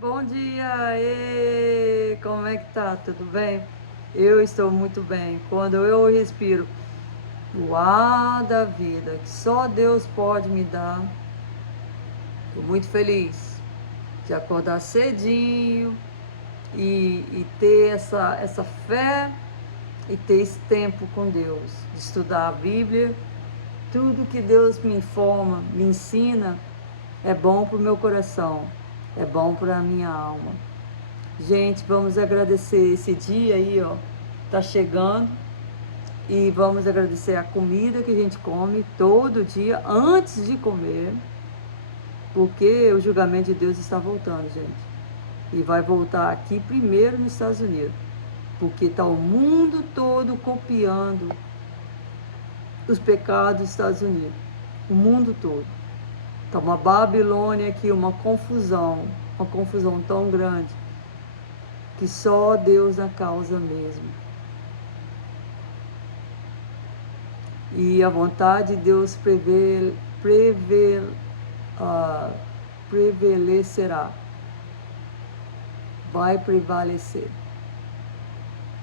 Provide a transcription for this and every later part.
Bom dia, como é que tá? Tudo bem? Eu estou muito bem. Quando eu respiro o ar da vida, que só Deus pode me dar, estou muito feliz de acordar cedinho e ter essa fé e ter esse tempo com Deus, de estudar a Bíblia. Tudo que Deus me informa, me ensina, é bom para o meu coração, é bom para a minha alma. Gente, vamos agradecer esse dia aí, ó, tá chegando, e vamos agradecer a comida que a gente come todo dia antes de comer, porque o julgamento de Deus está voltando, gente. E vai voltar aqui primeiro nos Estados Unidos, porque está o mundo todo copiando os pecados dos Estados Unidos, o mundo todo. Está uma Babilônia aqui, uma confusão tão grande, que só Deus na causa mesmo. E a vontade de Deus prevalecerá, vai prevalecer.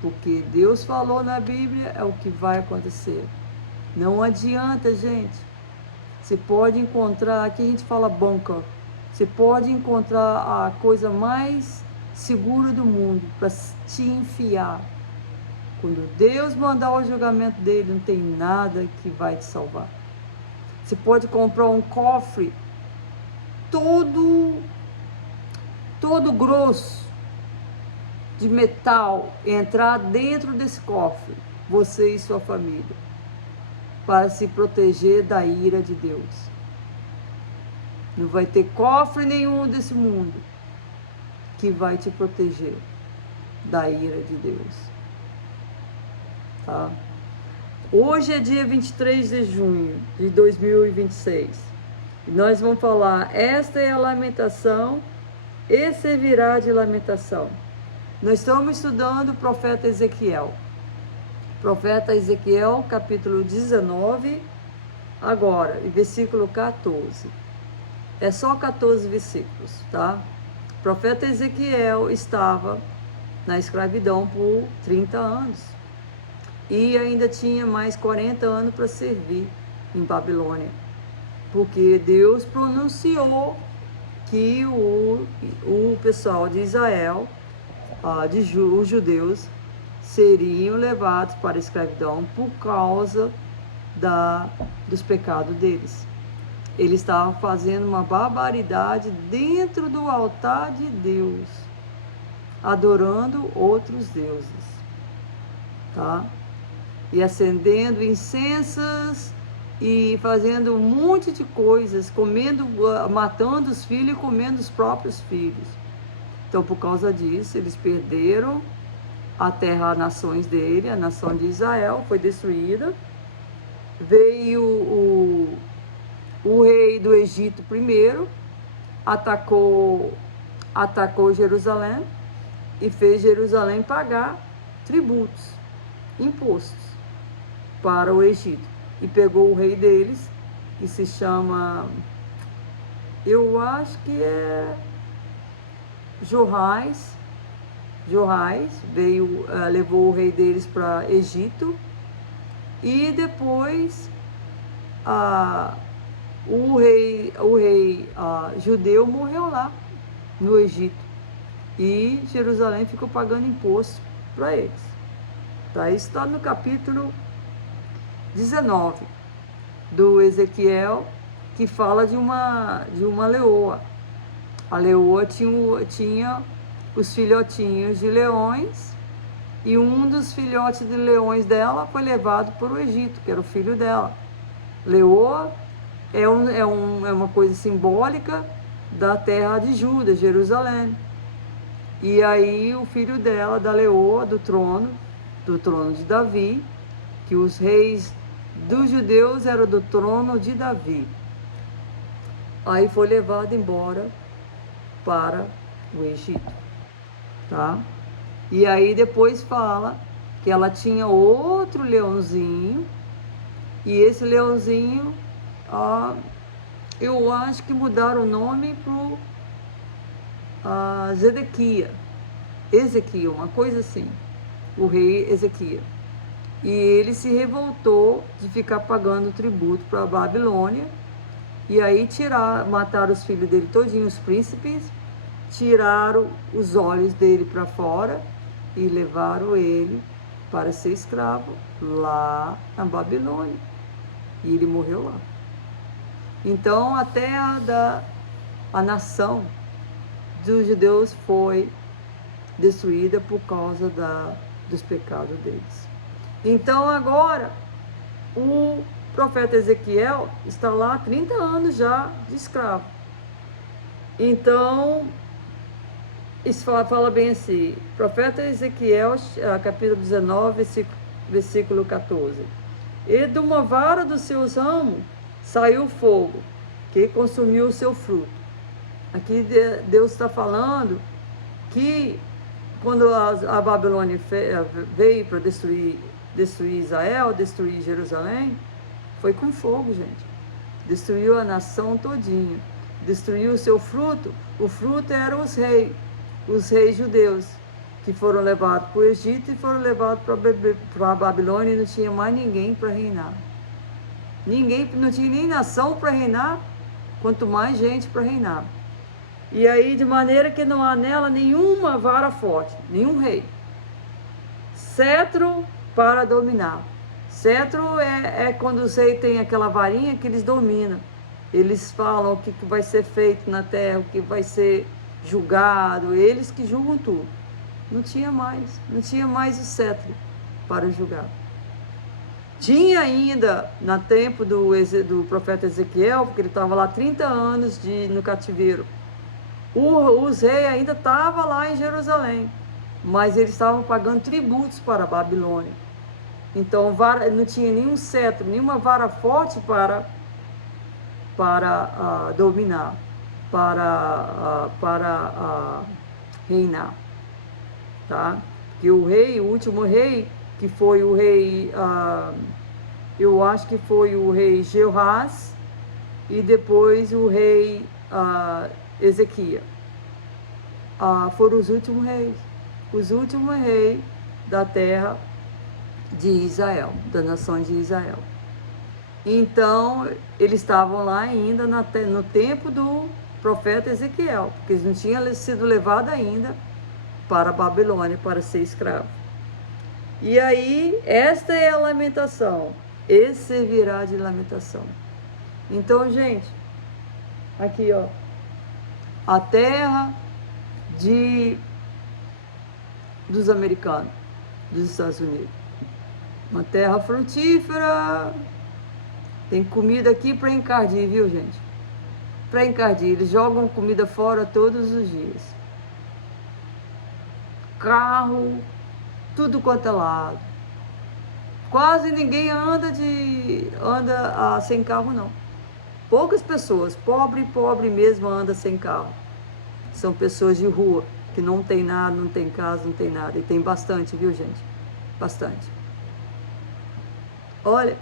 Porque Deus falou na Bíblia, é o que vai acontecer. Não adianta, gente. Você pode encontrar, aqui a gente fala bunker, você pode encontrar a coisa mais segura do mundo para te enfiar. Quando Deus mandar o julgamento dele, não tem nada que vai te salvar. Você pode comprar um cofre todo grosso de metal, entrar dentro desse cofre, você e sua família, para se proteger da ira de Deus. Não vai ter cofre nenhum desse mundo que vai te proteger da ira de Deus. Tá? Hoje é dia 23 de junho de 2026. E nós vamos falar, esta é a lamentação e servirá de lamentação. Nós estamos estudando o profeta Ezequiel. Profeta Ezequiel, capítulo 19, agora, e versículo 14. É só 14 versículos, tá? O profeta Ezequiel estava na escravidão por 30 anos. E ainda tinha mais 40 anos para servir em Babilônia. Porque Deus pronunciou que o pessoal de Israel, os judeus, seriam levados para a escravidão por causa dos pecados deles. Eles estavam fazendo uma barbaridade dentro do altar de Deus, adorando outros deuses, tá? E acendendo incensas e fazendo um monte de coisas, matando os filhos e comendo os próprios filhos. Então, por causa disso, eles perderam a terra, nações dele, a nação de Israel foi destruída. Veio o rei do Egito primeiro, atacou Jerusalém e fez Jerusalém pagar tributos, impostos para o Egito. E pegou o rei deles, que se chama, eu acho que é Jorrais, veio, levou o rei deles para Egito, e depois o rei judeu morreu lá no Egito, e Jerusalém ficou pagando imposto para eles. Tá? Isso está no capítulo 19 do Ezequiel, que fala de uma leoa. A leoa tinha os filhotinhos de leões, e um dos filhotes de leões dela foi levado para o Egito, que era o filho dela. Leoa é uma coisa simbólica da terra de Judá, Jerusalém. E aí o filho dela, da leoa, do trono de Davi, que os reis dos judeus eram do trono de Davi. Aí foi levado embora para o Egito, tá? E aí depois fala que ela tinha outro leãozinho, e esse leãozinho, eu acho que mudaram o nome Ezequiel, uma coisa assim, o rei Ezequiel. E ele se revoltou de ficar pagando tributo para a Babilônia, e aí mataram os filhos dele todinhos, os príncipes, tiraram os olhos dele para fora e levaram ele para ser escravo lá na Babilônia. E ele morreu lá. Então a nação dos judeus foi destruída por causa dos pecados deles. Então agora o profeta Ezequiel está lá há 30 anos já de escravo. Então, isso fala bem assim, profeta Ezequiel, capítulo 19, versículo 14. E de uma vara dos seus ramos saiu fogo, que consumiu o seu fruto. Aqui Deus está falando que quando a Babilônia veio para destruir Israel, destruir Jerusalém, foi com fogo, gente. Destruiu a nação todinha. Destruiu o seu fruto. O fruto eram os reis judeus, que foram levados para o Egito e foram levados para a Babilônia, e não tinha mais ninguém para reinar. Não tinha nem nação para reinar, quanto mais gente para reinar. E aí, de maneira que não há nela nenhuma vara forte, nenhum rei. Cetro para dominar. Cetro é quando os reis têm aquela varinha que eles dominam. Eles falam o que vai ser feito na terra, o que vai ser julgado, eles que julgam tudo. Não tinha mais o cetro para julgar. Tinha ainda, no tempo do profeta Ezequiel, porque ele estava lá 30 anos no cativeiro, os reis ainda estavam lá em Jerusalém, mas eles estavam pagando tributos para a Babilônia. Então não tinha nenhum cetro, nenhuma vara forte para dominar, para reinar, tá? Que o último rei, que foi o rei, eu acho que foi o rei Jeoás, e depois o rei Ezequiel. Foram os últimos reis da terra de Israel, da nação de Israel. Então, eles estavam lá ainda no tempo do profeta Ezequiel, porque eles não tinham sido levados ainda para a Babilônia para ser escravo. E aí, esta é a lamentação. Esse servirá de lamentação. Então, gente, aqui, ó, a terra dos americanos, dos Estados Unidos. Uma terra frutífera. Tem comida aqui para encardir, viu, gente? Para encardir. Eles jogam comida fora todos os dias. Carro, tudo quanto é lado. Quase ninguém anda sem carro, não. Poucas pessoas, pobre mesmo, anda sem carro. São pessoas de rua, que não tem nada, não tem casa, não tem nada. E tem bastante, viu, gente? Bastante. Olha,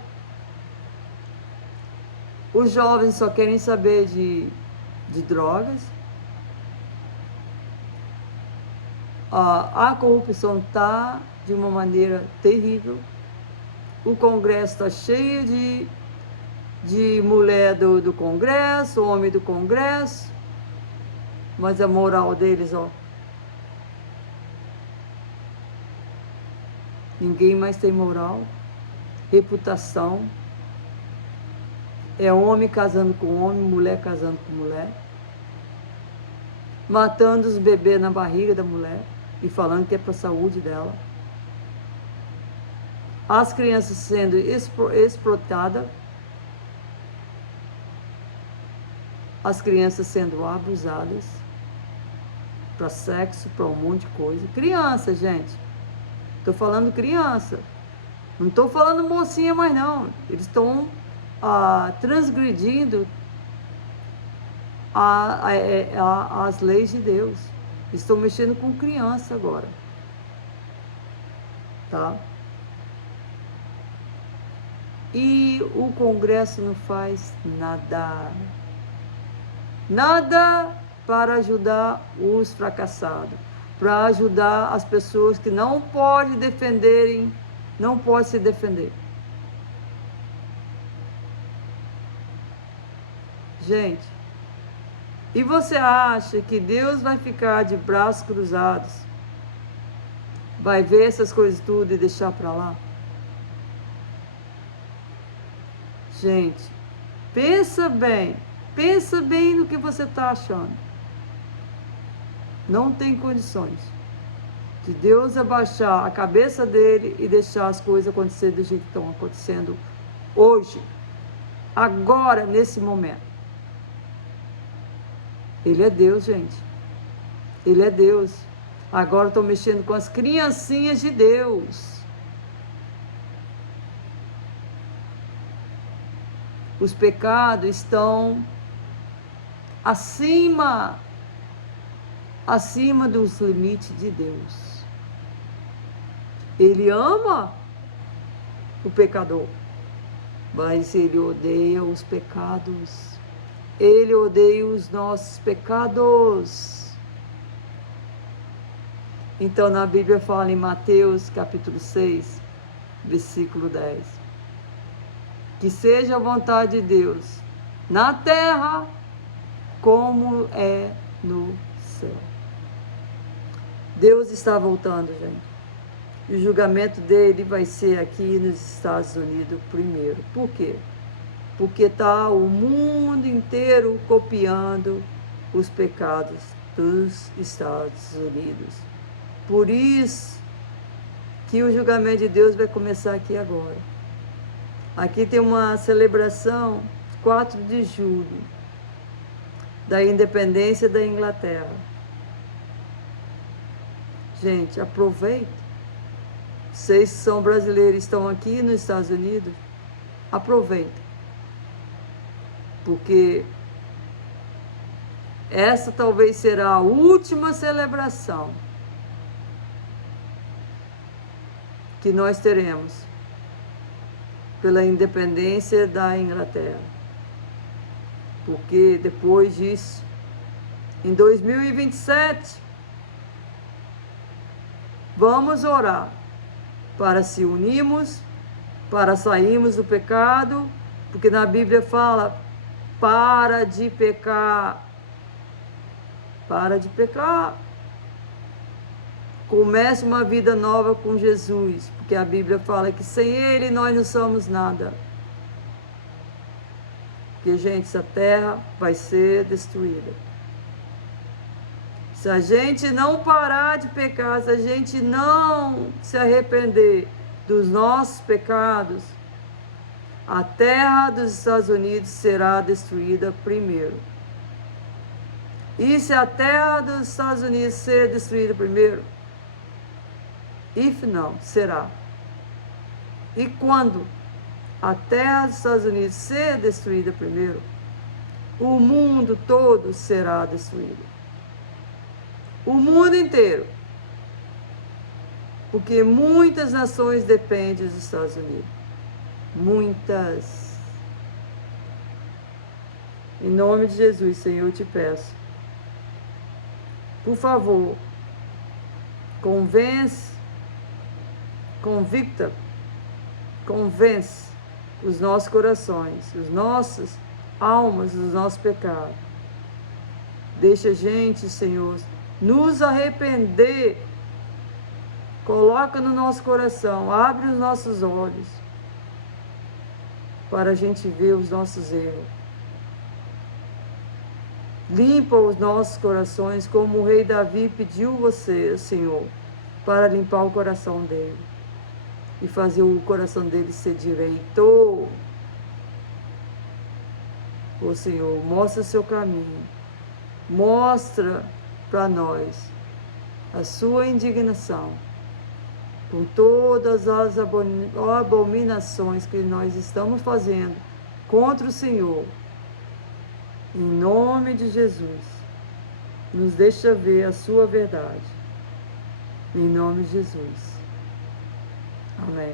os jovens só querem saber de drogas. A corrupção está de uma maneira terrível. O Congresso está cheio de mulher do Congresso, homem do Congresso. Mas a moral deles, ó. Ninguém mais tem moral, reputação. É homem casando com homem, mulher casando com mulher. Matando os bebês na barriga da mulher e falando que é para a saúde dela. As crianças sendo exploradas. As crianças sendo abusadas para sexo, para um monte de coisa. Criança, gente. Estou falando criança. Não estou falando mocinha mais não. Eles estão transgredindo as leis de Deus. Estão mexendo com criança agora. Tá? E o Congresso não faz nada. Nada para ajudar os fracassados, para ajudar as pessoas que não podem se defender. Gente, e você acha que Deus vai ficar de braços cruzados, vai ver essas coisas tudo e deixar para lá? Gente, pensa bem no que você está achando. Não tem condições de Deus abaixar a cabeça dele e deixar as coisas acontecer do jeito que estão acontecendo hoje, agora, nesse momento. Ele é Deus, gente. Ele é Deus. Agora estou mexendo com as criancinhas de Deus. Os pecados estão acima dos limites de Deus. Ele ama o pecador, mas ele odeia os pecados. Ele odeia os nossos pecados. Então na Bíblia fala em Mateus capítulo 6, versículo 10. Que seja a vontade de Deus na terra como é no céu. Deus está voltando, gente. E o julgamento dele vai ser aqui nos Estados Unidos primeiro. Por quê? Porque está o mundo inteiro copiando os pecados dos Estados Unidos. Por isso que o julgamento de Deus vai começar aqui agora. Aqui tem uma celebração, 4 de julho, da independência da Inglaterra. Gente, aproveita. Vocês que são brasileiros e estão aqui nos Estados Unidos, aproveita. Porque essa talvez será a última celebração que nós teremos pela independência da Inglaterra. Porque depois disso, em 2027, vamos orar para se unirmos, para sairmos do pecado, porque na Bíblia fala, para de pecar. Para de pecar. Comece uma vida nova com Jesus, porque a Bíblia fala que sem Ele nós não somos nada. Porque, gente, essa terra vai ser destruída. Se a gente não parar de pecar, se a gente não se arrepender dos nossos pecados, a terra dos Estados Unidos será destruída primeiro. E se a terra dos Estados Unidos ser destruída primeiro, não, será. E quando a terra dos Estados Unidos ser destruída primeiro, o mundo todo será destruído. O mundo inteiro. Porque muitas nações dependem dos Estados Unidos. Muitas. Em nome de Jesus, Senhor, eu te peço. Por favor, convence os nossos corações, os nossos almas, os nossos pecados. Deixa a gente, Senhor, nos arrepender. Coloca no nosso coração, abre os nossos olhos para a gente ver os nossos erros. Limpa os nossos corações como o rei Davi pediu você, Senhor, para limpar o coração dele e fazer o coração dele ser direito. Ô Senhor, mostra seu caminho, mostra para nós a sua indignação com todas as abominações que nós estamos fazendo contra o Senhor. Em nome de Jesus, nos deixa ver a sua verdade. Em nome de Jesus. Amém.